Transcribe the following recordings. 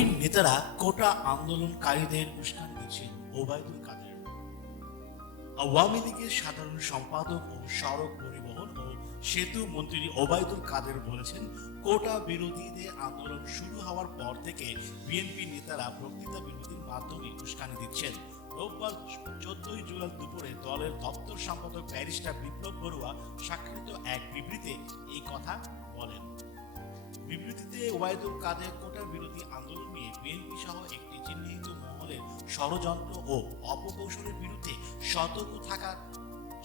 বিএনপির নেতারা কোটা আন্দোলনকারীদের উস্কানি দিচ্ছেন ওবায়দুল কাদের। আওয়ামী লীগের সাধারণ সম্পাদক ও সড়ক পরিবহন ও সেতু মন্ত্রী ওবায়দুল কাদের বলেছেন, কোটা বিরোধীদের আন্দোলন শুরু হওয়ার পর থেকে বিএনপি নেতারা বক্তৃতা বিরোধীর মাধ্যমে উস্কানি দিচ্ছেন। রোববার চোদ্দই জুলাই দুপুরে দলের দপ্তর সম্পাদক ব্যারিস্টার বিপ্লব বড়ুয়া স্বাক্ষরিত এক বিবৃতিতে এই কথা বিবৃতিতে ওবায়দুল কাদের কোটার বিরোধী আন্দোলন নিয়ে বিএনপি সহ একটি চিহ্নিত মহলের ষড়যন্ত্র ও অপকৌশলের বিরুদ্ধে সতর্ক থাকার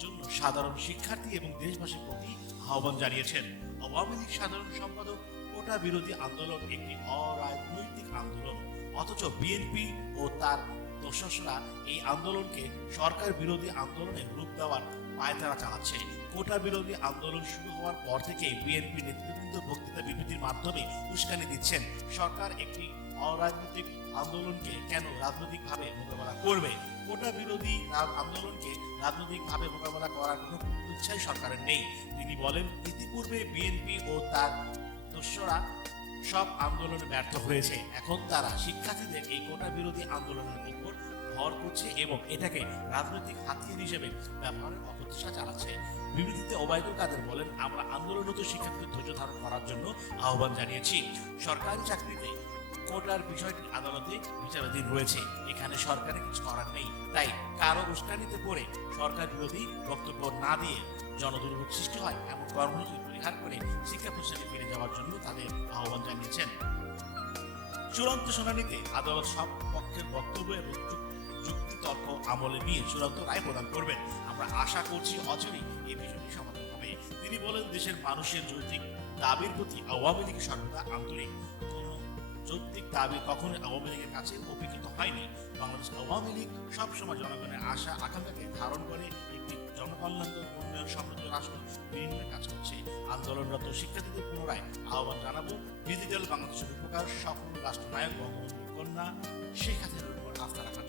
জন্য সাধারণ শিক্ষার্থী এবং দেশবাসীর প্রতি আহ্বান জানিয়েছেন। আওয়ামী লীগ সাধারণ সম্পাদক কোটা বিরোধী আন্দোলন একটি অরাজনৈতিক আন্দোলন, অথচ বিএনপি ও তার দোসররা এই আন্দোলনকে সরকার বিরোধী আন্দোলনে রূপ দেওয়ার পায়তারা চালাচ্ছে। কোটা বিরোধী আন্দোলন শুরু হওয়ার পর থেকে বিএনপি নেতৃবৃন্দ বক্তৃতা বিবৃতির মাধ্যমে উস্কানি দিচ্ছেন। সরকার একটি অরাজনৈতিক আন্দোলনকে কেন রাজনৈতিকভাবে মোকাবেলা করবে? কোটা বিরোধী আন্দোলনকে রাজনৈতিকভাবে মোকাবেলা করার কোনো ইচ্ছাই সরকারের নেই। তিনি বলেন, ইতিপূর্বে বিএনপি ও তার দস্যরা সব আন্দোলনে ব্যর্থ হয়েছে। এখন তারা শিক্ষার্থীদের এই কোটা বিরোধী আন্দোলনের উপর ভর করছে এবং এটাকে রাজনৈতিক হাতিয়ার হিসেবে ব্যবহারের অপচেষ্টা চালাচ্ছে। বিবৃতিতে ওবায়দুল কাদের বলেন, আমরা আন্দোলনরত শিক্ষার্থীদের ধৈর্য ধারণ করার জন্য আহ্বান জানিয়েছি। সরকারি চাকরিতে কোটার বিষয়টি আদালতে বিচারাধীন রয়েছে। এখানে সরকারের কিছু করার নেই। তাই কারও উস্কানিতে পড়ে সরকার বিরোধী বক্তব্য না দিয়ে জনদুর্ভোগ সৃষ্টি হয়। এমন কর্মসূচি পরিহার করে শিক্ষা প্রতিষ্ঠানে ফিরে যাওয়ার জন্য তাদের আহ্বান জানিয়েছেন। চূড়ান্ত শুনানিতে আদালত সব পক্ষের বক্তব্য এবং যুক- যুক্তি তর্ক আমলে নিয়ে চূড়ান্ত রায় প্রদান করবেন। আমরা আশা করছি অচিরেই এই বিষয়টি সমাধান হবে। তিনি বলেন, দেশের মানুষের যৌক্তিক দাবির প্রতি আওয়ামী লীগ সর্বদা আন্তরিক। যৌক্তিক দাবি কখনোই আওয়ামী লীগের কাছে উপকৃত হয়নি। বাংলাদেশ আওয়ামী লীগ সবসময় জনগণের আশা আকাঙ্ক্ষাকে ধারণ করে একটি জনকল্যাণ উন্নয়ন সমৃদ্ধ রাষ্ট্র বিনিময়ে কাজ আন্দোলনরত শিক্ষার্থীদের পুনরায় আহ্বান জানাব। ডিজিটাল বাংলাদেশের উপকার সফল রাষ্ট্রনায়ক বঙ্গবন্ধু কন্যা, শেখ হাসিনার উপর আস্থা রাখা